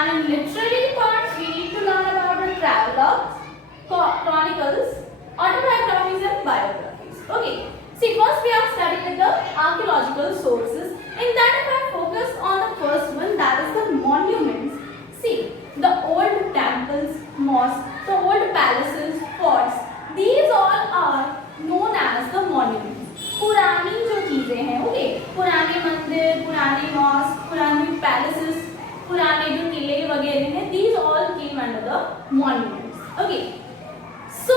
And in literary parts, we need to learn about the travelogues, chronicles, autobiographies and biographies. Okay. See, first we are studying the archaeological sources. In that, if I focus on the first one, that is the monuments. See, the old temples, mosques, the old palaces, forts, these all are known as the monuments. पुरानी जो चीजें हैं, okay, पुराने मंदिर, पुराने mask, पुराने palaces, पुराने जो किले वगैरह हैं, these all came under the monuments. Okay. So,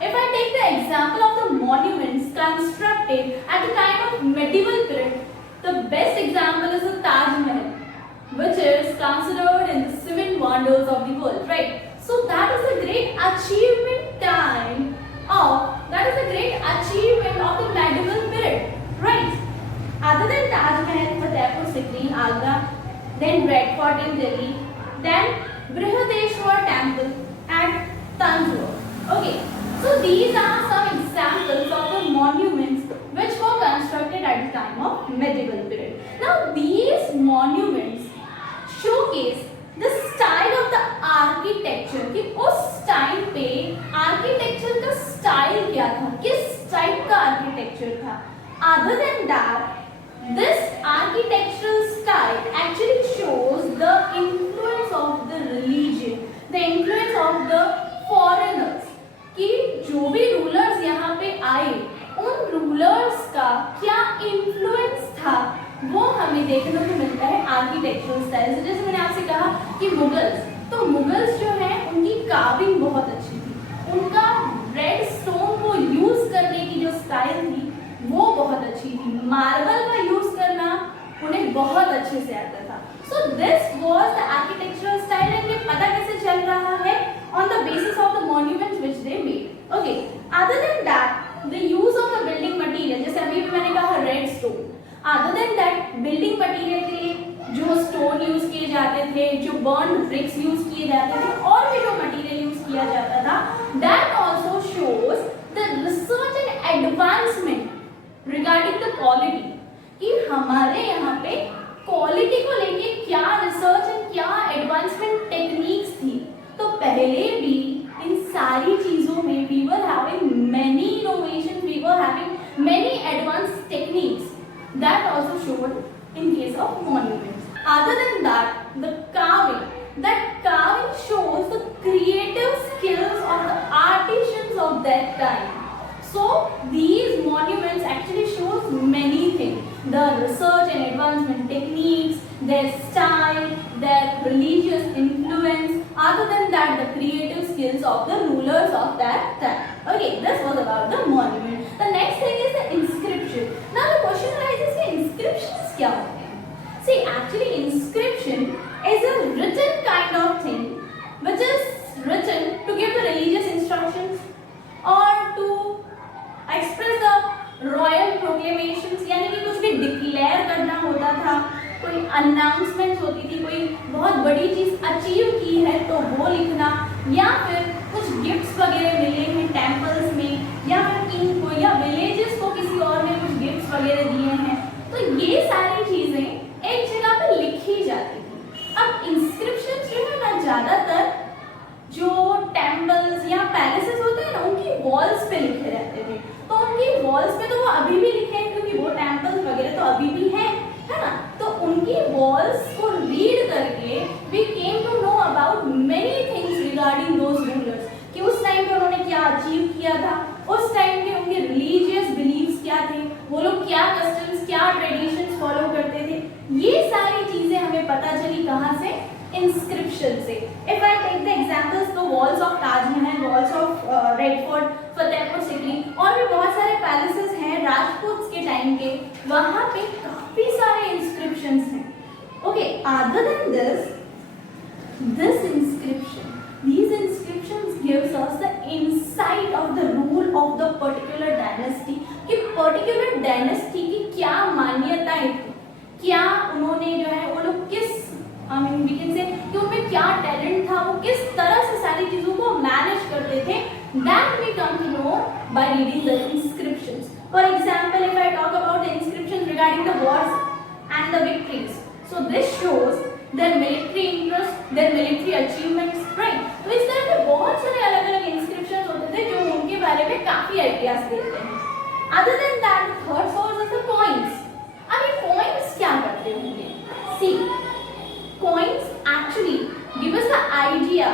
if I take the example of the monuments constructed at the time of medieval period, the best example is the Taj Mahal, which is considered in the seven wonders of the world, right? So that is a great achievement of the medieval period, right? Other than Taj Mahal, Fatehpur Sikri, Agra, then Red Fort in Delhi, then Brihadeshwar Temple at Tanjore. Okay, so these are some examples of the monuments which were constructed at the time of medieval period. Now these monuments showcase the style of the architecture कि उस time पे architecture का style क्या था, किस type का architecture था. Other than that, this architectural style actually shows the influence of the religion, the influence of the foreigners. कि जो भी रूलर्स यहाँ पे आए, उन रूलर्स का क्या इन्फ्लुएंस था वो हमें देखने को मिलता है आर्किटेक्चरल स्टाइल से. जैसे मैंने आपसे कहा कि मुगल्स, तो मुगल्स जो है उनकी कार्विंग बहुत अच्छी थी, उनका रेड स्टोन को यूज करने की जो स्टाइल थी वो बहुत अच्छी थी, मार्बल का यूज करना उन्हें बहुत अच्छे से आता था. So this was the architectural style and ये पता कैसे चल रहा है on the basis of the monuments which they made. Okay. Other than that, the use of the building material, जैसे अभी भी मैंने कहा red stone. Other than that, building material के लिए जो stone use किए जाते थे, जो burned bricks use किए जाते थे, और भी जो material use किया जाता था, that also shows the research and advancement regarding the quality. कि हमारे यहाँ पे quality को लेके क्या research and क्या advancement techniques थी. तो पहले भी इन सारी चीजों में we were having many innovations, we were having many advanced techniques that also showed in case of monuments. Other than that, the carving shows the creative skills of the artisans of that time. So these monuments actually shows many things: the research and advancement techniques, their style, their religious influence. Other than that, the creative skills of the rulers of that time. Okay, this was about the monument. The next thing is the inscription. Now the question arises कि inscriptions क्या होते हैं? See, actually inscription is a written kind of thing which is written to give the religious instructions or to express the royal proclamations. यानी कि कुछ भी declare करना होता था, कोई अनाउंसमेंट होती थी, कोई बहुत बड़ी चीज अचीव की है तो वो लिखना, या फिर कुछ गिफ्ट्स वगैरह मिले हैं टेम्पल्स में, या फिर किंग को या विलेजेस को किसी और ने कुछ गिफ्ट्स वगैरह दिए हैं, तो ये सारी चीजें एक जगह पे लिखी जाती थी. अब इंस्क्रिप्शंस जो है ना, ज्यादातर जो टेम्पल्स या पैलेसेस होते हैं ना, उनकी वॉल्स पे लिखे रहते थे. तो उनकी वॉल्स पे तो वो अभी भी लिखे हैं क्योंकि वो टेम्पल्स वगैरह तो अभी भी हैं, है ना. तो उनकी वॉल्स को रीड करके we came to know about many things regarding those rulers कि उस टाइम पे उन्होंने क्या अचीव किया था, उस टाइम के उनके रिलीजियस बिलीव्स क्या थे, वो लोग क्या कस्टम्स, क्या ट्रेडिशंस फॉलो करते थे. ये सारी चीजें हमें पता चली कहाँ से? इंस्क्रिप्शन से. If I take the examples, तो walls of Taj Mahal, walls of red fort, Fatehpur Sikri और भी बहुत सारे पैलेसेस हैं राजपूत के टाइम के, वहाँ पे काफी सारे इंस्क्रिप्शंस हैं. Okay, other than this inscription, these inscriptions gives us the insight of the rule of the particular dynasty कि particular dynasty की क्या मान्यताएं थी, क्या उन्होंने जो है वो लोग किस we can say कि उनमें क्या टैलेंट था, वो किस तरह से सारी चीजों को मैनेज करते थे. That we come to know by reading the inscriptions. For example, if I talk about the inscriptions regarding the wars and the victories, so this shows their military interests, their military achievements, right? तो इस तरह के बहुत सारे अलग अलग inscription होते थे जो उनके बारे में काफी आइडियाज देते हैं. Other than that, third source is the coins. अब ये coins क्या करते होंगे? See, coins actually give us the idea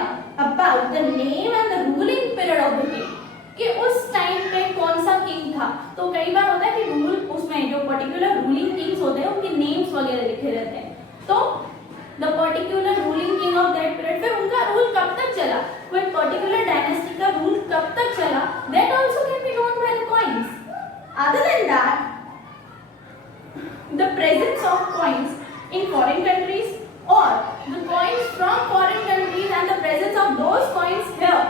about the name and the ruling period of the king. कि उस टाइम पे कौन सा किंग था. तो कई बार होता है कि रूल उसमें जो पर्टिकुलर रूलिंग किंग्स होते हैं उनके नेम्स वगैरह लिखे रहते हैं. तो the particular ruling king of that period, फिर उनका रूल कब तक चला, कोई पर्टिकुलर डायनेस्टी का रूल कब तक चला, that also can be known by the coins. Other than that, the presence of coins in foreign countries or the coins from foreign countries and the presence of those coins here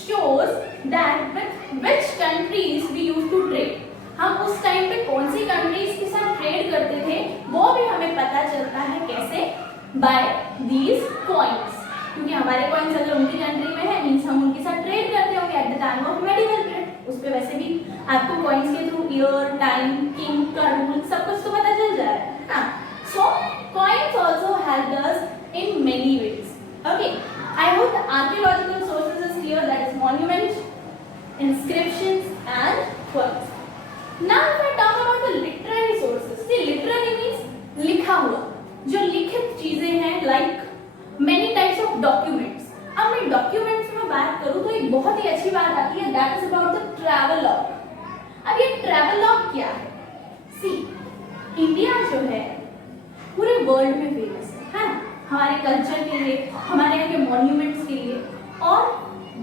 shows that with which countries we used to trade. हम उस time पे कौन सी countries के साथ trade करते थे वो भी हमें पता चलता है. कैसे? By these coins. क्योंकि हमारे कॉइन्स अगर उनकी कंट्री में है मींस हम उनके साथ ट्रेड करते होंगे at the time of medieval period. उस पे वैसे भी आपको कॉइन्स के थ्रू ईयर, टाइम, किंग का रूल सब कुछ तो पता चल जाए ना. So coins also helped us in many ways. Okay, I hope the archaeological sources is clear, that is monuments, inscriptions and coins. Now if I talk about the literary sources, see literary means लिखा हुआ, जो लिखित चीजें हैं, like many types of documents. अब मैं documents में बात करूँ तो एक बहुत ही अच्छी बात आती है, that is about the travel log. अब ये travel log क्या है? See, इंडिया जो है पूरे वर्ल्ड में फेमस है ना, हमारे कल्चर के लिए, हमारे यहाँ के मॉन्यूमेंट्स के लिए और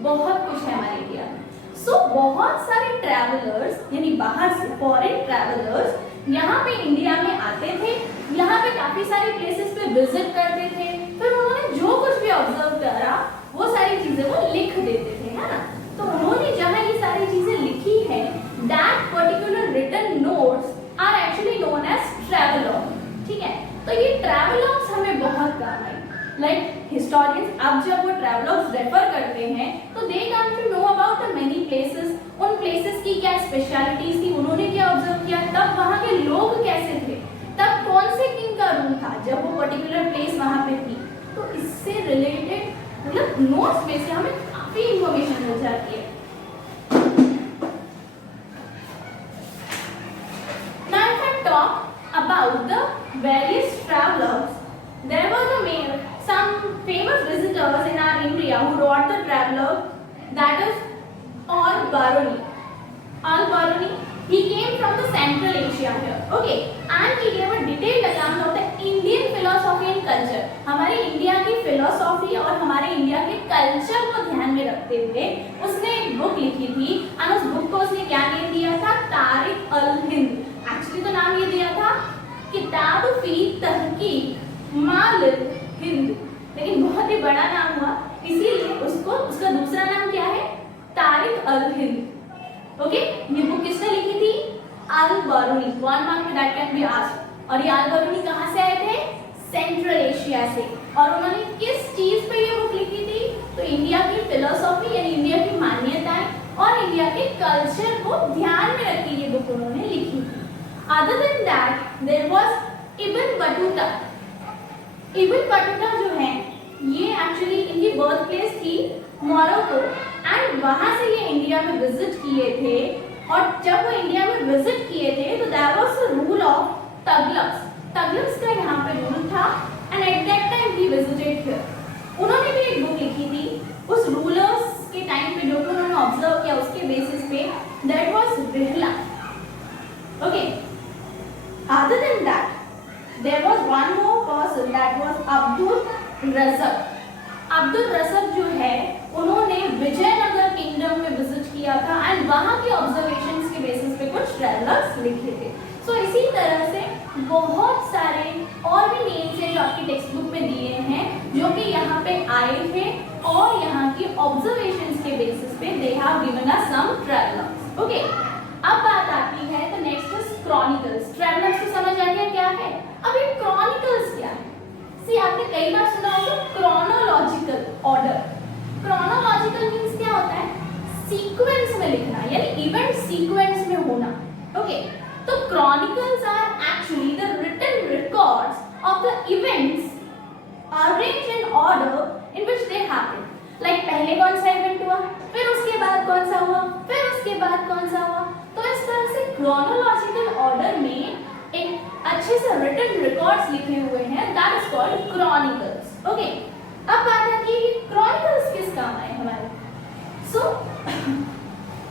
बहुत कुछ है हमारे इंडिया में. सो बहुत सारे ट्रैवलर्स यानी बाहर से फॉरेन ट्रैवलर्स यहाँ पे इंडिया में आते थे, यहाँ पे काफी सारी प्लेसेस पे विजिट करते थे, फिर उन्होंने जो कुछ भी ऑब्जर्व करा वो सारी चीजें वो लिख देते थे, है ना. तो उन्होंने जहाँ ये सारी चीजें लिखी है, that particular written notes are actually known as travelogue. ठीक है, तो ये ट्रैवलॉग्स हमें बहुत काम आए. लाइक हिस्टोरियंस अब जब वो ट्रैवलॉग्स रेफर करते हैं तो they come to know about the many places. उन प्लेसेस की क्या स्पेशलिटीज थी, उन्होंने क्या ऑब्जर्व किया, तब वहाँ के लोग कैसे थे, तब कौन से किंग का रूल था जब वो पर्टिकुलर प्लेस वहाँ पे थी. तो इससे रिलेटेड मतलब नोट्स में से हमें काफी इंफॉर्मेशन मिल जाती है. Now if I talk about the various travelers, there were some famous visitors in our India who wrote the travelogue, that is Al-Biruni. Al-Biruni, he came from the Central Asia here, okay, and he gave a detailed account of the Indian philosophy and culture. हमारे India की philosophy और हमारे India के culture को ध्यान में रखते हुए उसने एक बुक लिखी थी और उस बुक को उसने क्या नाम दिया था, तारिक अल हिंद. एक्चुअली तो नाम ये दिया था किताब फी तहकीक माल हिंद, लेकिन बहुत ही बड़ा नाम हुआ इसीलिए उसको उसका दूसरा नाम क्या है, तारिक अल हिंद. ओके, ये बुक किसने लिखी थी, अल-बिरूनी. वन मार्क में दैट कैन बी आस्क्ड. और ये अल-बिरूनी कहाँ से आए थे, सेंट्रल एशिया से. और उन्होंने किस चीज पे ये बुक लिखी थी, तो इंडिया की फिलोसॉफी यानी इंडिया की मान्यताएं और इंडिया के कल्चर को ध्यान में रख के ये बुक उन्होंने लिखी थी. Other than that, there was Ibn Battuta. Ibn Battuta जो है ये एक्चुअली इनकी बर्थ प्लेस थी मोरक्को एंड वहाँ से ये इंडिया में विजिट किए थे. और जब वो इंडिया में विजिट किए थे तो there was a rule of Tughlaqs. Tughlaqs का यहाँ पे रूल था and at that time he visited here. उन्होंने भी एक बुक लिखी थी उस रूलर्स के टाइम पे जो कि उन्होंने ऑब्जर्व किया उसके बेसिस पे, that was Rihla. Okay, other than that there was one more person, that was Abdul Razak. Abdul Razak जो है उन्होंने विजयनगर किंगडम में विजिट किया था एंड वहाँ के ऑब्जर्वेशंस के बेसिस पे कुछ ट्रैवलर्स लिखे थे. सो इसी तरह से बहुत सारे और भी नेम्स हैं जो आपकी टेक्स्ट बुक में दिए हैं जो कि यहाँ पे आए थे और यहाँ की ऑब्जर्वेशंस के बेसिस पे they have given us some travellers. Okay, अब बात आती है तो नेक्स्ट इज क्रॉनिकल्स. ट्रैवलर्स को समझ आ गया क्या है. अब ये क्रॉनिकल्स क्या है. सी आपने कई बार सुना होगा क्रोनोलॉजिकल ऑर्डर. क्रोनोलॉजिकल मींस क्या होता है, सीक्वेंस में लिखना यानी इवेंट सीक्वेंस में होना. ओके, तो chronicles are actually the written records of the events arranged in order in which they happen. Like पहले कौन सा इवेंट हुआ, फिर उसके बाद कौन सा हुआ, फिर उसके बाद कौन सा हुआ. तो इस तरह से chronological order में एक अच्छे से written records लिखे हुए हैं, that is called chronicles. Okay. अब बात आती है कि chronicles किस काम आए हमारे. So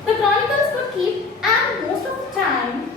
the chronicles were kept, and most of the time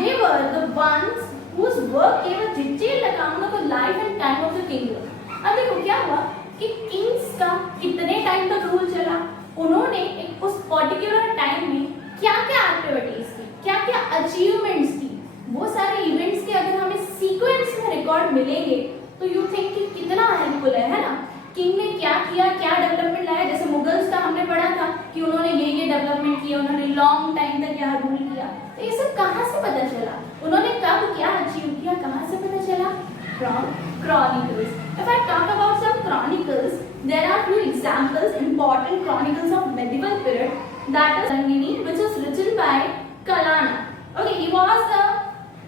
they were the ones whose work gave a detailed account of the life and time of the kingdom. अब देखो क्या हुआ कि किंग्स का कितने टाइम तक रूल चला, उन्होंने उस पर्टिकुलर टाइम में क्या क्या एक्टिविटीज की, क्या क्या अचीवमेंट्स की, वो सारे इवेंट्स के अगर हमें सीक्वेंस में रिकॉर्ड मिलेंगे तो यू थिंक कि कितना हेल्पफुल है ना. किंग ने क्या किया, क्या डेवलपमेंट लाया. जैसे मुगल्स का हमने पढ़ा था कि उन्होंने ये डेवलपमेंट किया, उन्होंने लॉन्ग टाइम तक यहाँ रूल किया. तो ये सब कहाँ से पता चला, उन्होंने कब क्या अचीव किया, कहाँ से पता चला? From chronicles. If I talk about some chronicles, there are few examples, important chronicles of medieval period. That is Rangini, which is written by Kalana. Okay, he was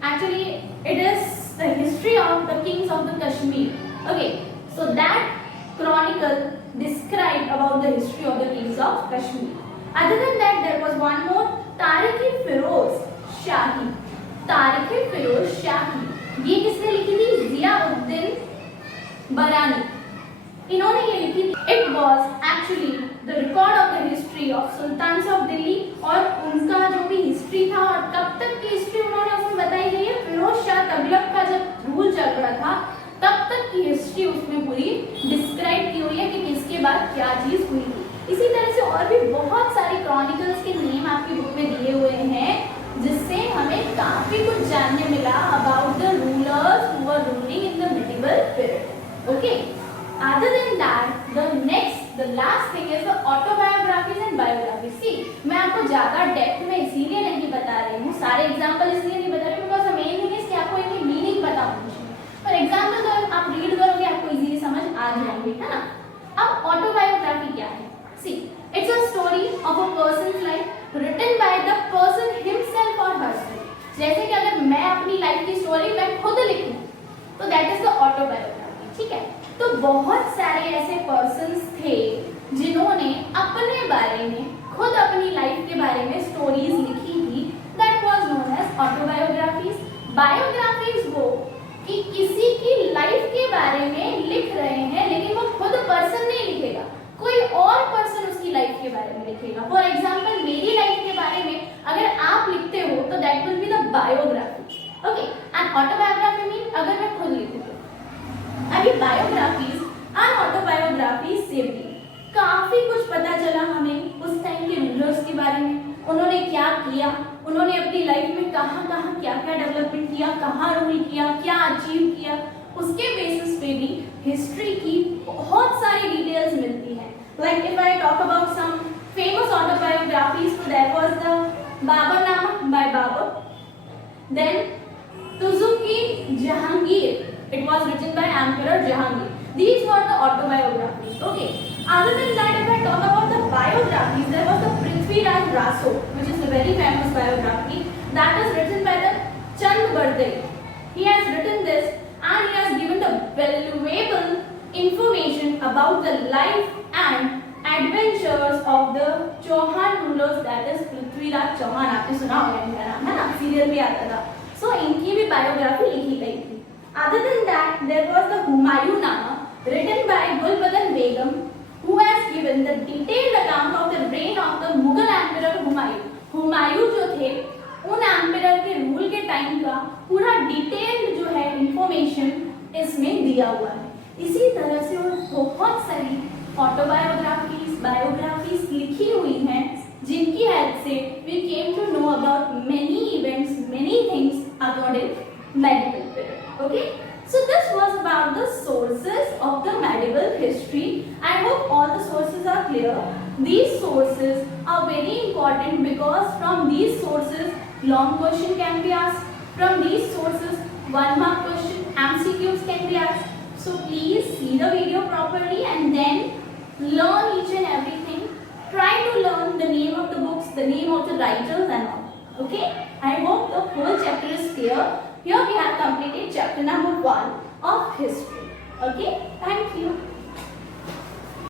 actually it is the history of the kings of the Kashmir. Okay, so that chronicle described about the history of the kings of Kashmir. Other than that, there was one more, Tarikh-e-Firoz Shahi. Tarikh-e-Firoz Shahi. ये किसने लिखी थी? जियाउद्दीन बरानी. इन्होंने ये लिखी थी. It was actually the record of the history of sultans of Delhi, और उनका जो भी हिस्ट्री था और कब तक की हिस्ट्री उन्होंने उसमें बताई गई है. फिरोज शाह तगलक का जब रूल चल रहा था तब तक की हिस्ट्री उसमें पूरी डिस्क्राइब की हुई है कि किसके बाद क्या चीज हुई थी. इसी तरह से और भी बहुत सारे क्रॉनिकल्स के नेम आपकी बुक में दिए हुए हैं, जिससे हमें काफी कुछ जानने मिला about the rulers who were ruling in the medieval period. Okay. Other than that, the last thing is the autobiographies and biographies. See, मैं आपको ज्यादा डेप्थ में इसीलिए नहीं बता रही हूँ, सारे एग्जाम्पल इसलिए नहीं बता रही हूँ बिकॉज मेन थिंग इज कि आपको इनकी मीनिंग पता होनी चाहिए. पर एग्जाम्पल तो आप रीड करोगे आपको इजीली समझ आ जाएंगे, है ना. अब ऑटोबायोग्राफी क्या है? See, it's a story of a person's life written by the person himself or herself. जैसे कि अगर मैं अपनी लाइफ की स्टोरी मैं खुद लिखूं तो दैट इज द ऑटोबायोग्राफी. ठीक है. तो बहुत सारे ऐसे पर्सन्स थे जिन्होंने अपने बारे में, खुद अपनी लाइफ के बारे में स्टोरीज लिखी थी. That was known as autobiographies. Biographies वो कि किसी की लाइफ के बारे में लिख रहे हैं लेकिन वो खुद पर्सन नहीं लिखेगा, कोई और पर्सन उसकी लाइफ के बारे में लिखेगा. फॉर एग्जाम्पल मेरी लाइफ के बारे में अगर आप लिखते हो तो that will be the biography. Okay. And autobiography mean अगर मैं खुद लिखूं. अभी बायोग्राफीज एंड ऑटोबायोग्राफीज से भी काफी कुछ पता चला हमें उस टाइम के रूलर्स के बारे में, उन्होंने क्या किया, उन्होंने अपनी लाइफ में कहाँ कहाँ क्या क्या डेवलपमेंट किया, कहाँ रूल किया, क्या अचीव किया. उसके बेसिस पे भी हिस्ट्री की बहुत सारी डिटेल्स मिलती हैं. Like if I talk about some famous autobiographies, तो there was the Baburnama by Babur. Then Tuzuk-i Jahangir, it was written by Emperor Jahangir. These were the autobiographies. Okay. Other than that, if I talk about the biographies, there was the Prithviraj Raso, which is a very famous biography that is written by the Chand Bardai. He has written this and he has given the valuable information about the life and adventures of the Chauhan rulers, that is Prithviraj Chauhan. आपने सुना होगा इनका नाम, है ना, serial भी आता था. So इनकी भी बायोग्राफी लिखी गई थी. Other than that, there was the Humayunama written by Gulbadan Begum, who has given the detailed account of the reign of the Mughal Emperor Humayun. Humayun जो थे उन एम्परर के रूल के टाइम का पूरा डिटेल्ड जो है इंफॉर्मेशन इसमें दिया हुआ है. इसी तरह से और बहुत सारी ऑटोबायोग्राफीज, बायोग्राफीज लिखी हुई हैं जिनकी हेल्प से we came to know about many events, many things about it medieval period. Okay, so this was about the sources of the medieval history. I hope all the sources are clear. These sources are very important because from these sources long question can be asked. From these sources 1 mark question, MCQs can be asked. So please see the video properly and then learn each and everything. Try to learn the name of the books, the name of the writers and all. Okay, I hope the whole chapter is clear. Here we have completed chapter number 1 of history. Okay, thank you.